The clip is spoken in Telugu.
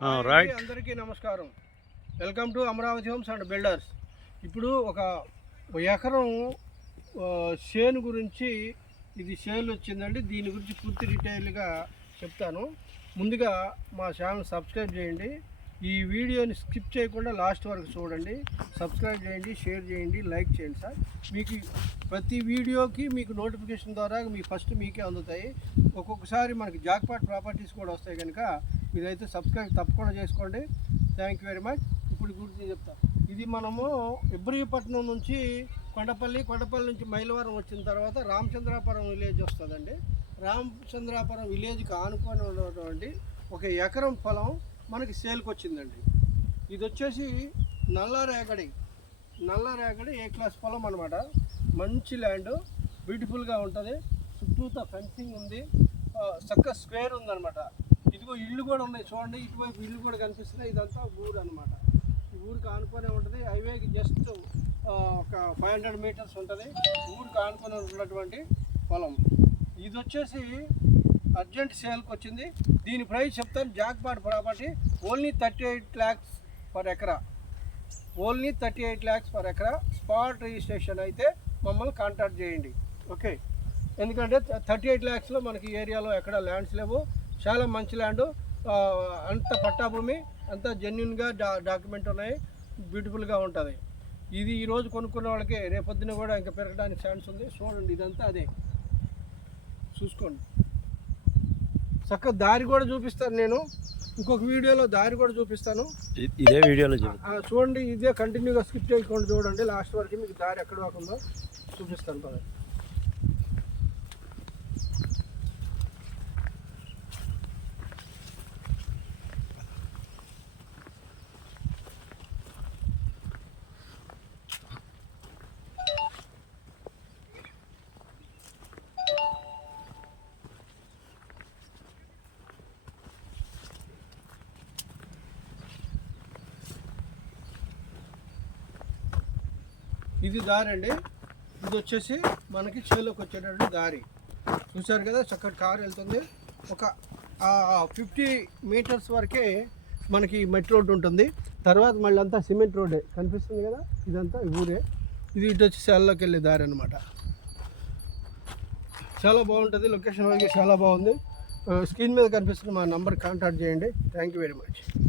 రైట్ అందరికీ నమస్కారం. Welcome to Amaravati homes and builders ఇప్పుడు ఒక ఎకరం చేను గురించి ఇది సేల్ వచ్చిందండి. దీని గురించి పూర్తి డీటెయిల్గా చెప్తాను. ముందుగా మా ఛానల్ సబ్స్క్రైబ్ చేయండి. ఈ వీడియోని స్కిప్ చేయకుండా లాస్ట్ వరకు చూడండి. సబ్స్క్రైబ్ చేయండి షేర్ చేయండి లైక్ చేయండి సార్. మీకు ప్రతి వీడియోకి మీకు నోటిఫికేషన్ ద్వారా మీ ఫస్ట్ మీకే అందుతాయి. ఒక్కొక్కసారి మనకి జాక్పాట్ ప్రాపర్టీస్ కూడా వస్తాయి కనుక మీరైతే సబ్స్క్రైబ్ తప్పకుండా చేసుకోండి. థ్యాంక్ యూ వెరీ మచ్ ఇప్పుడు గురించి చెప్తా. ఇది మనము ఇబ్రహీపట్నం నుంచి కొండపల్లి కొండపల్లి నుంచి మైలవరం వచ్చిన తర్వాత రామచంద్రాపురం విలేజ్ వస్తుందండి. రామచంద్రాపురం విలేజ్కి ఆనుకొని ఉన్నటువంటి ఒక ఎకరం పొలం మనకి సేల్కి వచ్చిందండి. ఇది వచ్చేసి నల్లరేగడి నల్లరేగడి ఏ క్లాస్ పొలం అనమాట మంచి ల్యాండ్ బ్యూటిఫుల్గా ఉంటుంది. చుట్టూతా ఫెన్సింగ్ ఉంది. చక్క స్క్వేర్ ఉందన్నమాట. ఇదిగో ఇల్లు కూడా ఉన్నాయి. చూడండి ఇటువైపు ఇల్లు కూడా కనిపిస్తున్నాయి. ఇదంతా ఊరు అనమాట ఈ ఊరికి ఆనుకొనే ఉంటుంది. హైవేకి జస్ట్ ఒక ఫైవ్ హండ్రెడ్ మీటర్స్ ఉంటుంది. ఊరికి ఆనుకొని ఉన్నటువంటి పొలం. ఇది వచ్చేసి అర్జెంట్ సేల్కి వచ్చింది. దీని ప్రైస్ చెప్తాను. Jackpot property. Only thirty eight lakhs per ఎకరా. Only thirty eight lakhs per ఎకరా. స్పాట్ రిజిస్ట్రేషన్ అయితే మమ్మల్ని కాంటాక్ట్ చేయండి. ఓకే? ఎందుకంటే థర్టీ ఎయిట్ ల్యాక్స్లో మనకి ఏరియాలో ఎక్కడ ల్యాండ్స్ లేవు. చాలా మంచి ల్యాండ్. అంత పట్టాభూమి అంత జెన్యున్గా డా డాక్యుమెంట్ ఉన్నాయి. బ్యూటిఫుల్గా ఉంటుంది. ఇది ఈరోజు కొనుక్కున్న వాళ్ళకి రేపొద్దున కూడా ఇంకా పెరగడానికి ఛాన్స్ ఉంది. చూడండి ఇదంతా అదే. చూసుకోండి. చక్కగా దారి కూడా చూపిస్తాను నేను. ఇంకొక వీడియోలో దారి కూడా చూపిస్తాను. ఇదే వీడియోలో చూడండి ఇదే కంటిన్యూగా స్కిప్ చేయకుండా చూడండి. లాస్ట్ వరకు మీకు దారి ఎక్కడ ఉందో చూపిస్తాను పదండి. ఇది దారి అండి. ఇది వచ్చేసి మనకి చేలోకి వచ్చేటటువంటి దారి. చూశారు కదా చక్కటి కారు వెళ్తుంది. ఒక ఫిఫ్టీ మీటర్స్ వరకే మనకి మట్టి రోడ్డు ఉంటుంది. తర్వాత మళ్ళీ అంతా సిమెంట్ రోడ్డే. కనిపిస్తుంది కదా? ఇదంతా ఊరే. ఇది ఇటు వచ్చి సెల్లోకి వెళ్ళే దారి అనమాట చాలా బాగుంటుంది. లొకేషన్ వరకు చాలా బాగుంది. స్క్రీన్ మీద కనిపిస్తున్న మా నంబర్ కాంటాక్ట్ చేయండి. Thank you very much.